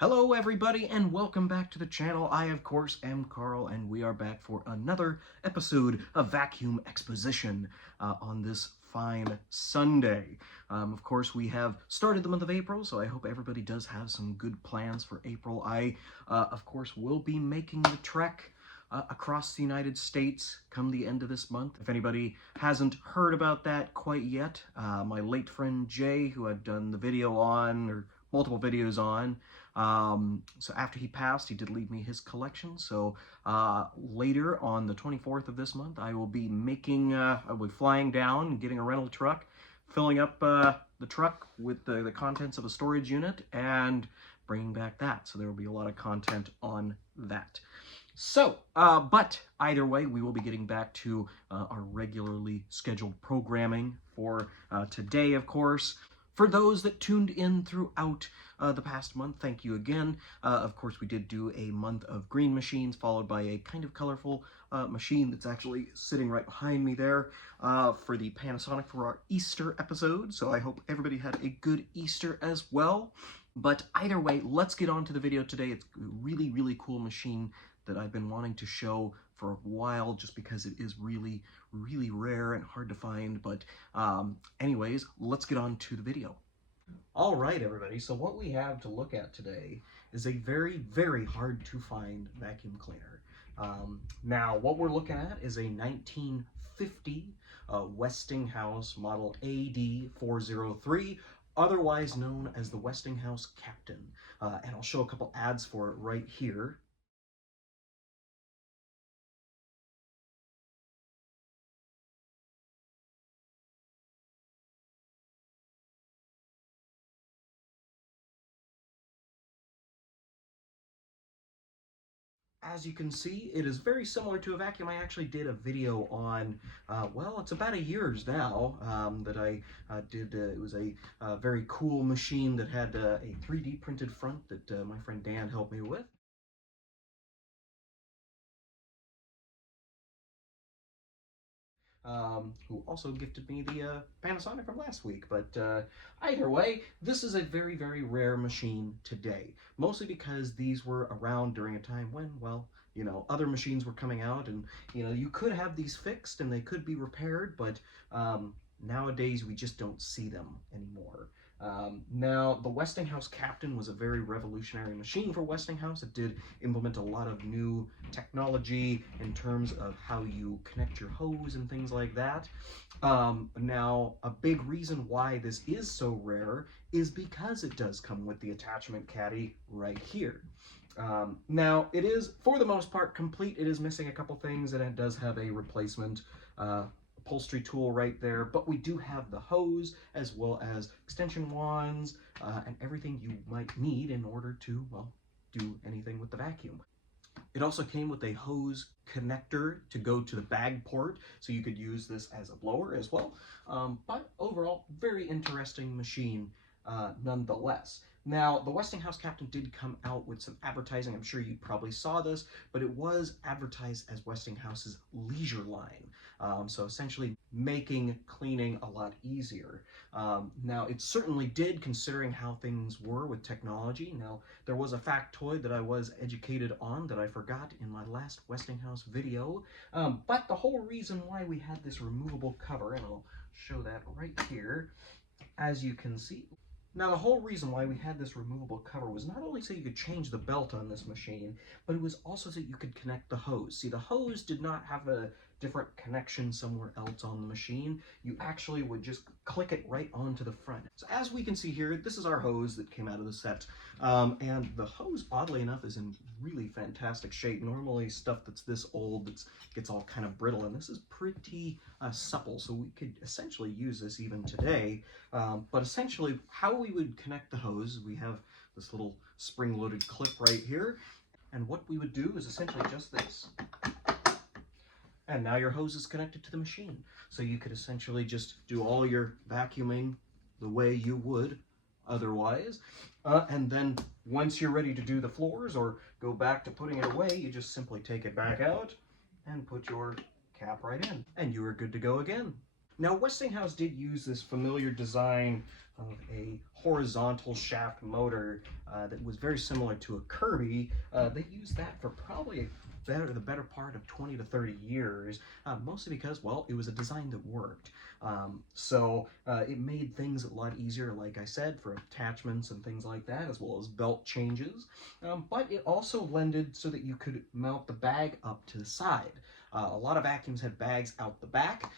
Hello everybody and welcome back to the channel. I of course am Carl and we are back for another episode of Vacuum Exposition on this fine Sunday. Of course we have started the month of April, so I hope everybody does have some good plans for April. I of course will be making the trek across the United States come the end of this month. If anybody hasn't heard about that quite yet, my late friend Jay, who I've done the video on, or multiple videos on, so after he passed, he did leave me his collection. So later on the 24th of this month, I will be making, I'll be flying down, getting a rental truck, filling up the truck with the contents of a storage unit, and bringing back that. So there will be a lot of content on that. So, but either way, we will be getting back to our regularly scheduled programming for today, of course. For those that tuned in throughout the past month, thank you again. Of course, we did do a month of green machines, followed by a kind of colorful machine that's actually sitting right behind me there for the Panasonic for our Easter episode. So I hope everybody had a good Easter as well. But either way, let's get on to the video today. It's a really, really cool machine that I've been wanting to show for a while just because it is really, really rare and hard to find. But anyways, let's get on to the video. All right, everybody. So what we have to look at today is a very, very hard to find vacuum cleaner. Now, what we're looking at is a 1950 Westinghouse model A-403, otherwise known as the Westinghouse Captain. And I'll show a couple ads for it right here. As you can see, it is very similar to a vacuum. I actually did a video on, well, it's about a year's now that I did. It was a very cool machine that had a 3D printed front that my friend Dan helped me with. Who also gifted me the Panasonic from last week. But either way, this is a very, very rare machine today, mostly because these were around during a time when, well, you know, other machines were coming out and, you know, you could have these fixed and they could be repaired, but nowadays we just don't see them anymore. Now, the Westinghouse Captain was a very revolutionary machine for Westinghouse. It did implement a lot of new technology in terms of how you connect your hose and things like that. Now, a big reason why this is so rare is because it does come with the attachment caddy right here. Now, it is, for the most part, complete. It is missing a couple things, and it does have a replacement upholstery tool right there, but we do have the hose as well as extension wands and everything you might need in order to, well, do anything with the vacuum. It also came with a hose connector to go to the bag port, so you could use this as a blower as well. But overall, very interesting machine nonetheless. Now, the Westinghouse Captain did come out with some advertising. I'm sure you probably saw this, but it was advertised as Westinghouse's leisure line. So essentially making cleaning a lot easier. Now, it certainly did, considering how things were with technology. Now, there was a factoid that I was educated on that I forgot in my last Westinghouse video. But the whole reason why we had this removable cover, and I'll show that right here, as you can see. Now, the whole reason why we had this removable cover was not only so you could change the belt on this machine, but it was also so you could connect the hose. See, the hose did not have a different connection somewhere else on the machine. You actually would just click it right onto the front. So as we can see here, this is our hose that came out of the set. And the hose, oddly enough, is in really fantastic shape. Normally stuff that's this old gets all kind of brittle, and this is pretty supple, so we could essentially use this even today. But essentially, how we would connect the hose, we have this little spring-loaded clip right here, and what we would do is essentially just this. And now your hose is connected to the machine. So you could essentially just do all your vacuuming the way you would otherwise. And then once you're ready to do the floors or go back to putting it away, you just simply take it back out and put your cap right in. And you are good to go again. Now, Westinghouse did use this familiar design of a horizontal shaft motor that was very similar to a Kirby. They used that for probably the better part of 20 to 30 years, mostly because, well, it was a design that worked. So it made things a lot easier, like I said, for attachments and things like that, as well as belt changes. But it also lended so that you could mount the bag up to the side. A lot of vacuums had bags out the back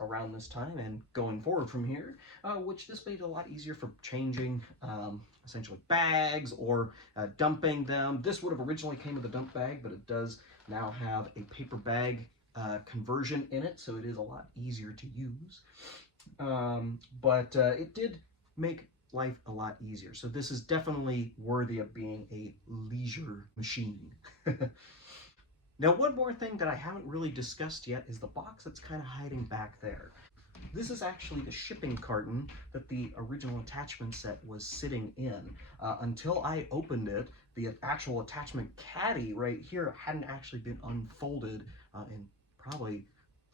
around this time and going forward from here, which this made it a lot easier for changing essentially bags or dumping them. This would have originally came with a dump bag, but it does now have a paper bag conversion in it, so it is a lot easier to use. But it did make life a lot easier. So this is definitely worthy of being a leisure machine. Now, one more thing that I haven't really discussed yet is the box that's kind of hiding back there. This is actually the shipping carton that the original attachment set was sitting in. Until I opened it, the actual attachment caddy right here hadn't actually been unfolded in probably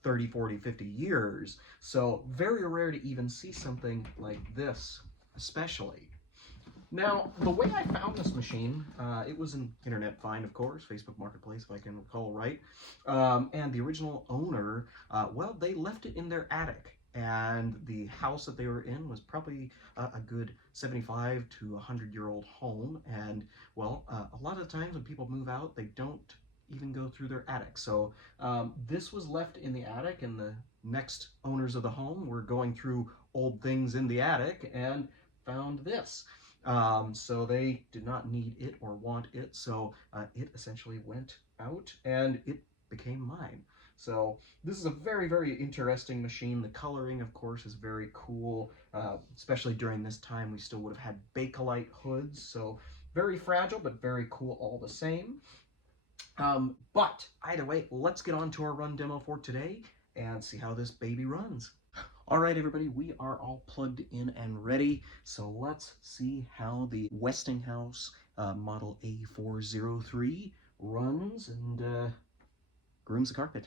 30, 40, 50 years. So very rare to even see something like this, especially. Now, the way I found this machine, it was an internet find, of course, Facebook Marketplace, if I can recall right. And the original owner, well, they left it in their attic. And the house that they were in was probably a good 75 to 100-year-old home. And, well, a lot of times when people move out, they don't even go through their attic. So this was left in the attic, and the next owners of the home were going through old things in the attic and found this. So they did not need it or want it, so it essentially went out and it became mine. So this is a very, very interesting machine. The coloring, of course, is very cool, especially during this time. We still would have had Bakelite hoods, so very fragile, but very cool all the same. But either way, let's get on to our run demo for today and see how this baby runs. All right, everybody, we are all plugged in and ready. So let's see how the Westinghouse model A-403 runs and grooms the carpet.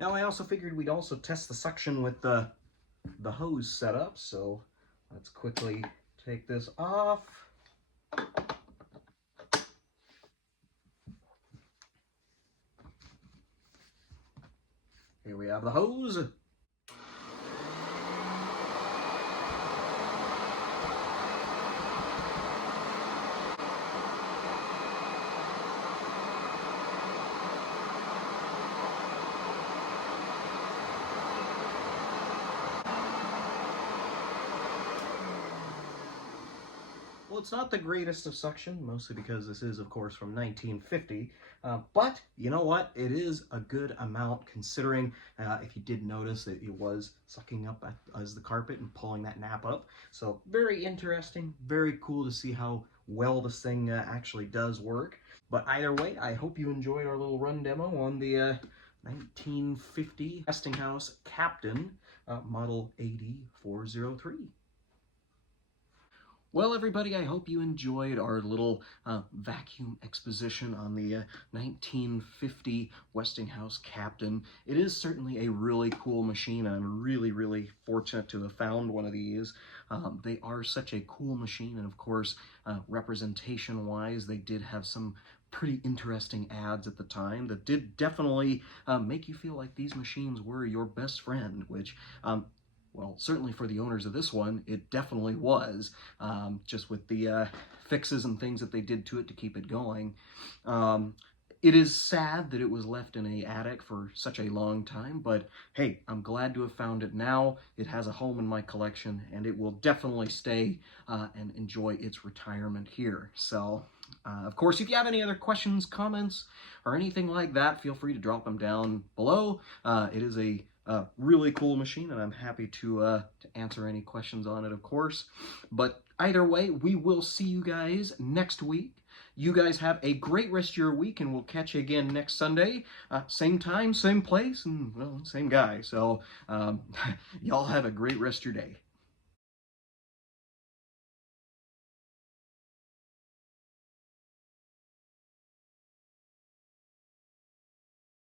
Now I also figured we'd also test the suction with the hose setup, so let's quickly take this off. Here we have the hose. Well, it's not the greatest of suction, mostly because this is, of course, from 1950. But you know what? It is a good amount considering, if you did notice, that it was sucking up as the carpet and pulling that nap up. So very interesting, very cool to see how well this thing actually does work. But either way, I hope you enjoyed our little run demo on the 1950 Westinghouse Captain Model A-403. Well, everybody, I hope you enjoyed our little vacuum exposition on the 1950 Westinghouse Captain. It is certainly a really cool machine, and I'm really, really fortunate to have found one of these. They are such a cool machine, and of course, representation-wise, they did have some pretty interesting ads at the time that did definitely make you feel like these machines were your best friend, which well, certainly for the owners of this one, it definitely was, just with the fixes and things that they did to it to keep it going. It is sad that it was left in an attic for such a long time, but hey, I'm glad to have found it now. It has a home in my collection, and it will definitely stay and enjoy its retirement here. So Of course, if you have any other questions, comments, or anything like that, feel free to drop them down below. It is a really cool machine, and I'm happy to answer any questions on it, of course. But either way, we will see you guys next week. You guys have a great rest of your week, and we'll catch you again next Sunday. Same time, same place, and, well, same guy. So y'all have a great rest of your day.